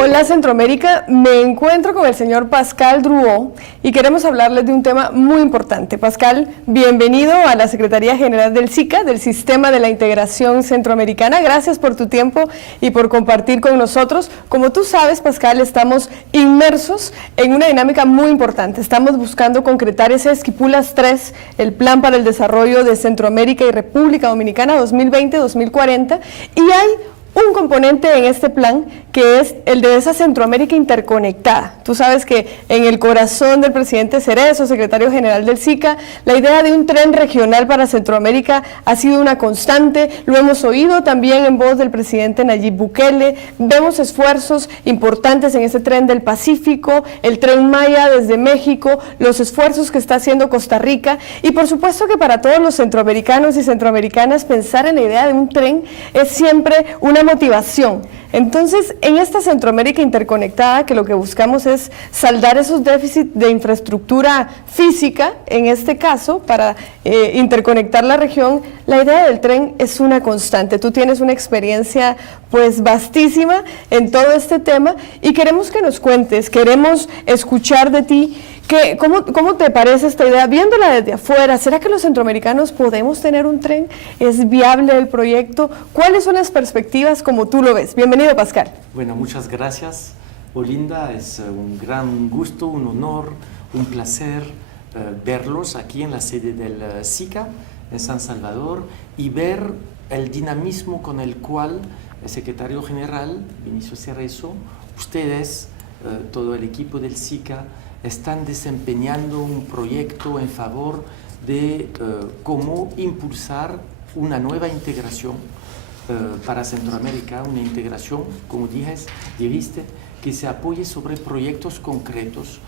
Hola Centroamérica, me encuentro con el señor Pascal Drouot y queremos hablarles de un tema muy importante. Pascal, bienvenido a la Secretaría General del SICA, del Sistema de la Integración Centroamericana. Gracias por tu tiempo y por compartir con nosotros. Como tú sabes, Pascal, estamos inmersos en una dinámica muy importante. Estamos buscando concretar ese Esquipulas 3, el Plan para el Desarrollo de Centroamérica y República Dominicana 2020-2040, y hay un componente en este plan que es el de esa Centroamérica interconectada. Tú sabes que en el corazón del presidente Cerezo, secretario general del SICA, la idea de un tren regional para Centroamérica ha sido una constante. Lo hemos oído también en voz del presidente Nayib Bukele. Vemos esfuerzos importantes en ese tren del Pacífico, el tren Maya desde México, los esfuerzos que está haciendo Costa Rica, y por supuesto que para todos los centroamericanos y centroamericanas pensar en la idea de un tren es siempre una motivación. Entonces, en esta Centroamérica interconectada, que lo que buscamos es saldar esos déficits de infraestructura física, en este caso, para interconectar la región, la idea del tren es una constante. Tú tienes una experiencia pues vastísima en todo este tema y queremos que nos cuentes, queremos escuchar de ti. ¿Cómo te parece esta idea? Viéndola desde afuera, ¿será que los centroamericanos podemos tener un tren? ¿Es viable el proyecto? ¿Cuáles son las perspectivas como tú lo ves? Bienvenido, Pascal. Bueno, muchas gracias, Olinda. Es un gran gusto, un honor, un placer verlos aquí en la sede del SICA, en San Salvador, y ver el dinamismo con el cual el secretario general, Vinicio Cerezo, ustedes, todo el equipo del SICA, están desempeñando un proyecto en favor de cómo impulsar una nueva integración para Centroamérica, una integración, como dijiste, que se apoye sobre proyectos concretos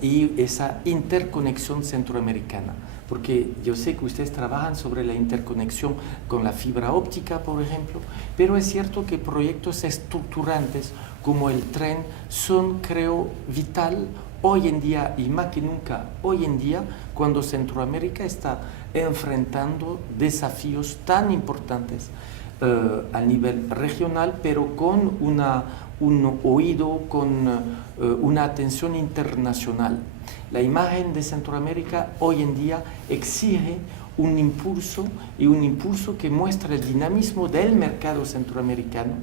y esa interconexión centroamericana. Porque yo sé que ustedes trabajan sobre la interconexión con la fibra óptica, por ejemplo, pero es cierto que proyectos estructurantes como el tren son, creo, vital hoy en día y más que nunca hoy en día, cuando Centroamérica está enfrentando desafíos tan importantes a nivel regional, pero con un oído, con una atención internacional. La imagen de Centroamérica hoy en día exige un impulso, y un impulso que muestra el dinamismo del mercado centroamericano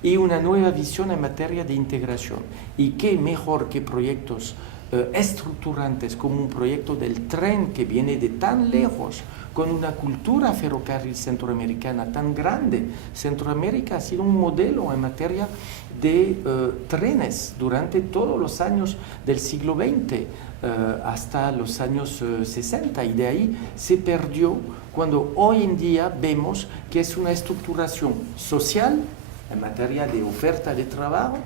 y una nueva visión en materia de integración. Y qué mejor que proyectos estructurantes como un proyecto del tren que viene de tan lejos, con una cultura ferrocarril centroamericana tan grande. Centroamérica ha sido un modelo en materia de trenes durante todos los años del siglo XX, hasta los años 60, y de ahí se perdió, cuando hoy en día vemos que es una estructuración social en materia de oferta de trabajo,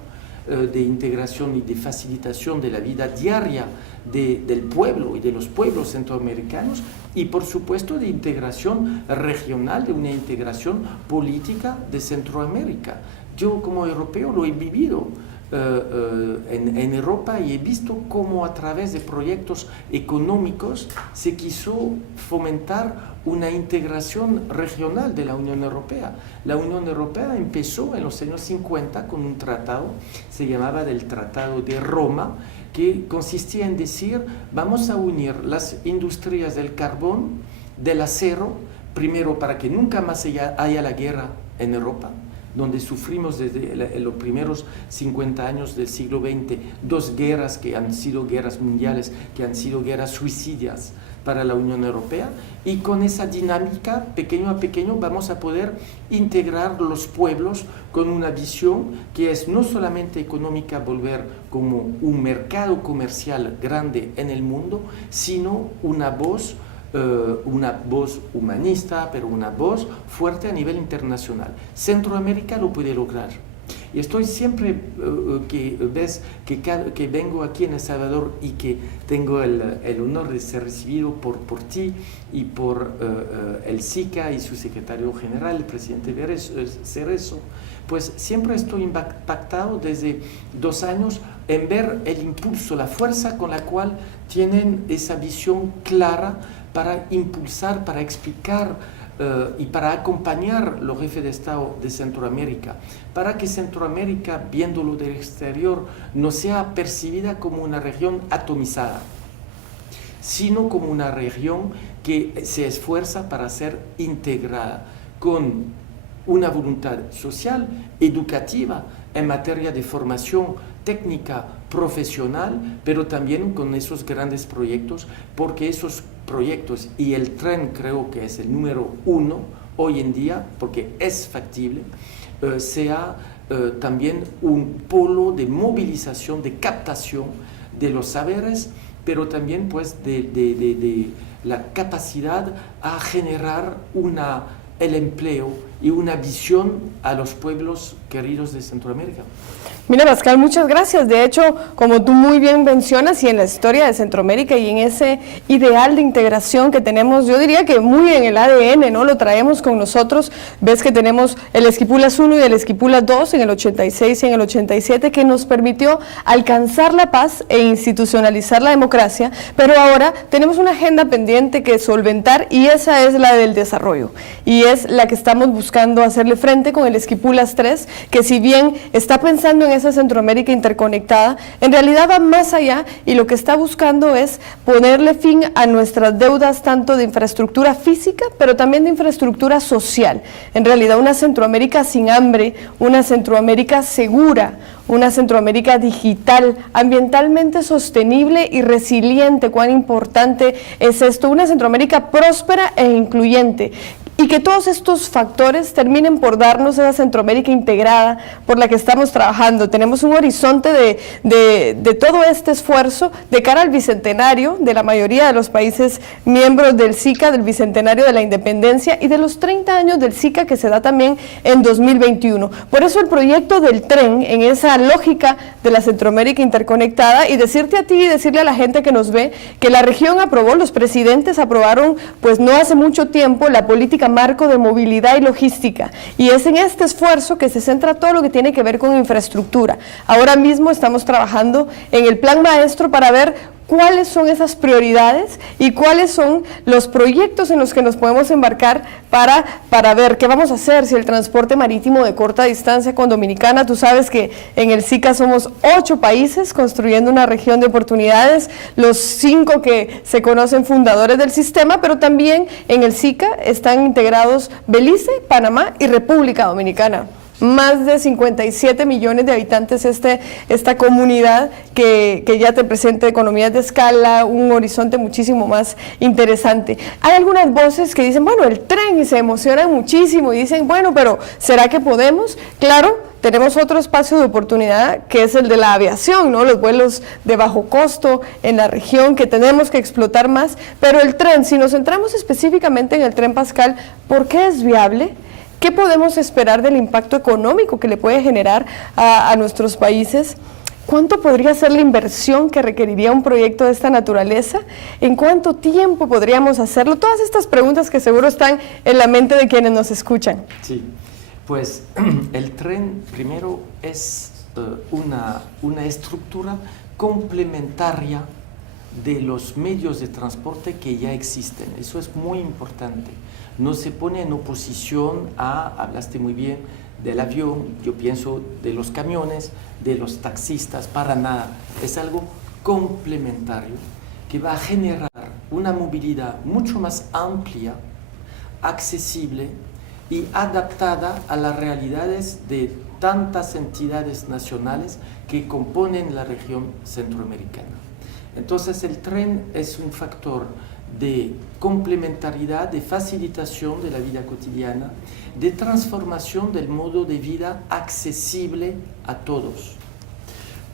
de integración y de facilitación de la vida diaria del pueblo y de los pueblos centroamericanos, y por supuesto de integración regional, de una integración política de Centroamérica. Yo como europeo lo he vivido en Europa, y he visto cómo a través de proyectos económicos se quiso fomentar una integración regional de la Unión Europea. La Unión Europea empezó en los años 50 con un tratado, se llamaba del Tratado de Roma, que consistía en decir: vamos a unir las industrias del carbón, del acero, primero para que nunca más haya la guerra en Europa, donde sufrimos desde los primeros 50 años del siglo XX dos guerras que han sido guerras mundiales, que han sido guerras suicidas para la Unión Europea, y con esa dinámica, pequeño a pequeño, vamos a poder integrar los pueblos con una visión que es no solamente económica, volver como un mercado comercial grande en el mundo, sino una voz humanista, pero una voz fuerte a nivel internacional. Centroamérica lo puede lograr. Y estoy siempre que ves que vengo aquí en El Salvador y que tengo el honor de ser recibido por ti y por el SICA y su secretario general, el presidente Cerezo, pues siempre estoy impactado desde 2 años en ver el impulso, la fuerza con la cual tienen esa visión clara para impulsar, para explicar y para acompañar los jefes de Estado de Centroamérica, para que Centroamérica, viéndolo del exterior, no sea percibida como una región atomizada, sino como una región que se esfuerza para ser integrada, con una voluntad social, educativa, en materia de formación técnica, profesional, pero también con esos grandes proyectos, porque esos proyectos, y el tren creo que es el número 1 hoy en día, porque es factible, sea también un polo de movilización, de captación de los saberes, pero también pues de la capacidad a generar el empleo y una visión a los pueblos queridos de Centroamérica. Mira, Pascal, muchas gracias. De hecho, como tú muy bien mencionas, y en la historia de Centroamérica y en ese ideal de integración que tenemos, yo diría que muy en el ADN, ¿no? Lo traemos con nosotros. Ves que tenemos el Esquipulas 1 y el Esquipulas 2 en el 86 y en el 87, que nos permitió alcanzar la paz e institucionalizar la democracia, pero ahora tenemos una agenda pendiente que solventar, y esa es la del desarrollo, y es la que estamos buscando hacerle frente con el Esquipulas 3, que si bien está pensando en esa Centroamérica interconectada, en realidad va más allá, y lo que está buscando es ponerle fin a nuestras deudas tanto de infraestructura física, pero también de infraestructura social. En realidad una Centroamérica sin hambre, una Centroamérica segura, una Centroamérica digital, ambientalmente sostenible y resiliente. Cuán importante es esto, una Centroamérica próspera e incluyente, y que todos estos factores terminen por darnos esa Centroamérica integrada por la que estamos trabajando. Tenemos un horizonte de todo este esfuerzo de cara al bicentenario de la mayoría de los países miembros del SICA, del bicentenario de la independencia y de los 30 años del SICA, que se da también en 2021. Por eso el proyecto del tren, en esa lógica de la Centroamérica interconectada, y decirte a ti y decirle a la gente que nos ve que la región aprobó, los presidentes aprobaron pues no hace mucho tiempo la política marco de movilidad y logística, y es en este esfuerzo que se centra todo lo que tiene que ver con infraestructura. Ahora mismo estamos trabajando en el plan maestro para ver cuáles son esas prioridades y cuáles son los proyectos en los que nos podemos embarcar para ver qué vamos a hacer. Si el transporte marítimo de corta distancia con Dominicana, tú sabes que en el SICA somos 8 países construyendo una región de oportunidades, los 5 que se conocen fundadores del sistema, pero también en el SICA están integrados Belice, Panamá y República Dominicana. Más de 57 millones de habitantes esta comunidad que ya te presenta economías de escala, un horizonte muchísimo más interesante. Hay algunas voces que dicen, bueno, el tren, y se emocionan muchísimo y dicen, bueno, pero ¿será que podemos? Claro, tenemos otro espacio de oportunidad que es el de la aviación, ¿no? Los vuelos de bajo costo en la región que tenemos que explotar más, pero el tren, si nos centramos específicamente en el tren, Pascal, ¿por qué es viable? ¿Qué podemos esperar del impacto económico que le puede generar a nuestros países? ¿Cuánto podría ser la inversión que requeriría un proyecto de esta naturaleza? ¿En cuánto tiempo podríamos hacerlo? Todas estas preguntas que seguro están en la mente de quienes nos escuchan. Sí, pues el tren primero es una estructura complementaria de los medios de transporte que ya existen. Eso es muy importante. No se pone en oposición hablaste muy bien, del avión, yo pienso de los camiones, de los taxistas, para nada. Es algo complementario que va a generar una movilidad mucho más amplia, accesible y adaptada a las realidades de tantas entidades nacionales que componen la región centroamericana. Entonces el tren es un factor de complementariedad, de facilitación de la vida cotidiana, de transformación del modo de vida accesible a todos,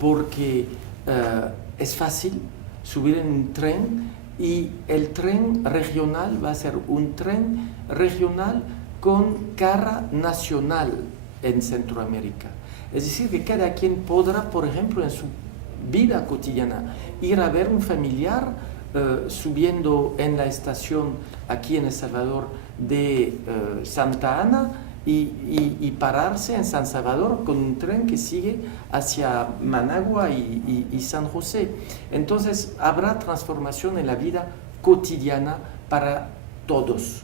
porque es fácil subir en un tren, y el tren regional va a ser un tren regional con cara nacional en Centroamérica. Es decir, que cada quien podrá, por ejemplo, en su vida cotidiana, ir a ver un familiar subiendo en la estación aquí en El Salvador de Santa Ana y pararse en San Salvador con un tren que sigue hacia Managua y San José. Entonces habrá transformación en la vida cotidiana para todos,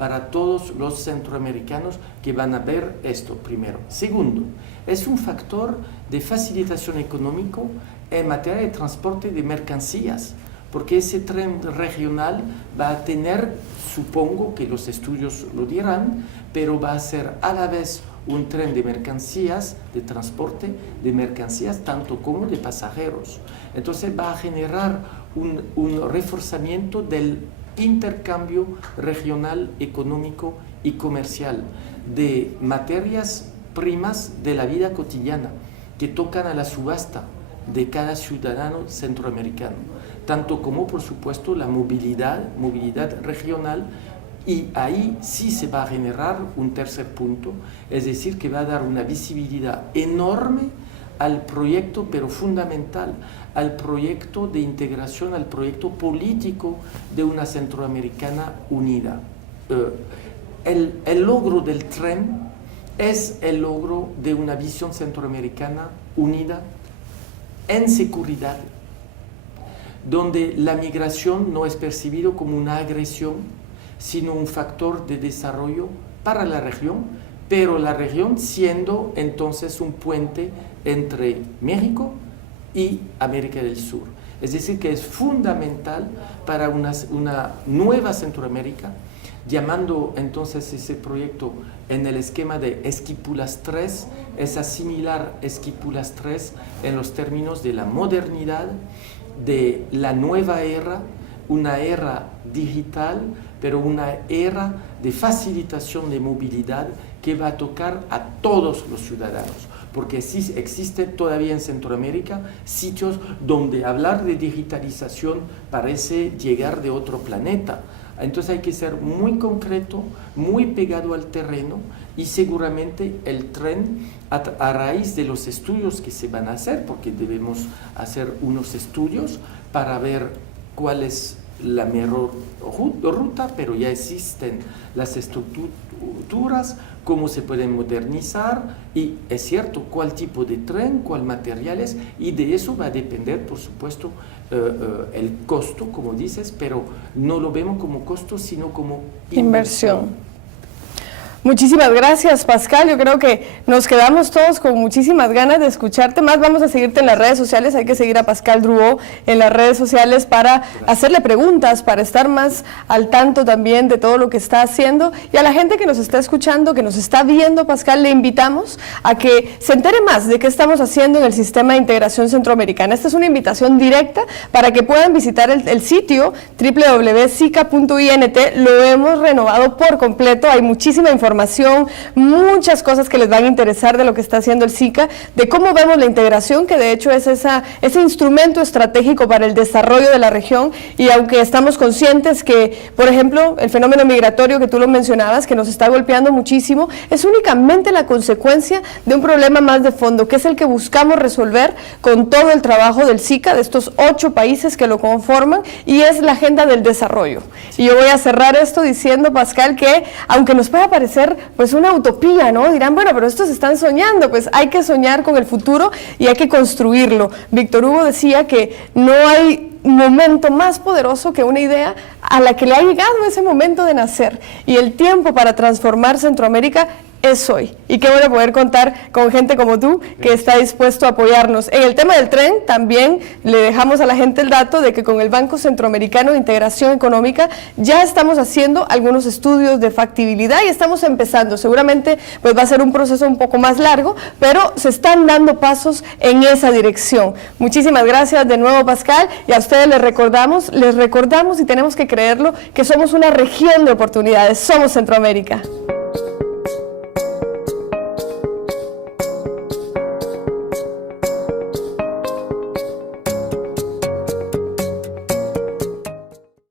para todos los centroamericanos que van a ver esto, primero. Segundo, es un factor de facilitación económico en materia de transporte de mercancías, porque ese tren regional va a tener, supongo que los estudios lo dirán, pero va a ser a la vez un tren de mercancías, de transporte de mercancías, tanto como de pasajeros. Entonces va a generar un reforzamiento del intercambio regional, económico y comercial de materias primas de la vida cotidiana que tocan a la subasta de cada ciudadano centroamericano, tanto como por supuesto la movilidad regional. Y ahí sí se va a generar un tercer punto, es decir, que va a dar una visibilidad enorme al proyecto, pero fundamental, al proyecto de integración, al proyecto político de una centroamericana unida. El logro del tren es el logro de una visión centroamericana unida en seguridad, donde la migración no es percibido como una agresión, sino un factor de desarrollo para la región, pero la región siendo entonces un puente entre México y América del Sur. Es decir, que es fundamental para una nueva Centroamérica, llamando entonces ese proyecto en el esquema de Esquipulas 3, es asimilar Esquipulas 3 en los términos de la modernidad, de la nueva era, una era digital, pero una era de facilitación de movilidad que va a tocar a todos los ciudadanos, porque sí existe todavía en Centroamérica sitios donde hablar de digitalización parece llegar de otro planeta. Entonces hay que ser muy concreto, muy pegado al terreno, y seguramente el tren, a raíz de los estudios que se van a hacer, porque debemos hacer unos estudios para ver cuál es la mejor ruta, pero ya existen las estructuras, cómo se pueden modernizar, y es cierto cuál tipo de tren, cuál materiales, y de eso va a depender, por supuesto, el costo, como dices, pero no lo vemos como costo, sino como inversión. Muchísimas gracias, Pascal. Yo creo que nos quedamos todos con muchísimas ganas de escucharte más. Vamos a seguirte en las redes sociales. Hay que seguir a Pascal Drouot en las redes sociales para hacerle preguntas, para estar más al tanto también de todo lo que está haciendo. Y a la gente que nos está escuchando, que nos está viendo, Pascal, le invitamos a que se entere más de qué estamos haciendo en el Sistema de Integración Centroamericana. Esta es una invitación directa para que puedan visitar el sitio www.sica.int. Lo hemos renovado por completo. Hay muchísima información, muchas cosas que les van a interesar de lo que está haciendo el SICA, de cómo vemos la integración, que de hecho es ese instrumento estratégico para el desarrollo de la región. Y aunque estamos conscientes que, por ejemplo, el fenómeno migratorio que tú lo mencionabas, que nos está golpeando muchísimo, es únicamente la consecuencia de un problema más de fondo, que es el que buscamos resolver con todo el trabajo del SICA, de estos 8 países que lo conforman, y es la agenda del desarrollo. Y yo voy a cerrar esto diciendo, Pascal, que aunque nos pueda parecer pues una utopía, ¿no? Dirán, bueno, pero estos están soñando. Pues hay que soñar con el futuro y hay que construirlo. Víctor Hugo decía que no hay momento más poderoso que una idea a la que le ha llegado ese momento de nacer, y el tiempo para transformar Centroamérica es hoy. Y qué bueno poder contar con gente como tú que está dispuesto a apoyarnos. En el tema del tren también le dejamos a la gente el dato de que con el Banco Centroamericano de Integración Económica ya estamos haciendo algunos estudios de factibilidad y estamos empezando. Seguramente pues va a ser un proceso un poco más largo, pero se están dando pasos en esa dirección. Muchísimas gracias de nuevo, Pascal, y a ustedes les recordamos y tenemos que creerlo, que somos una región de oportunidades, somos Centroamérica.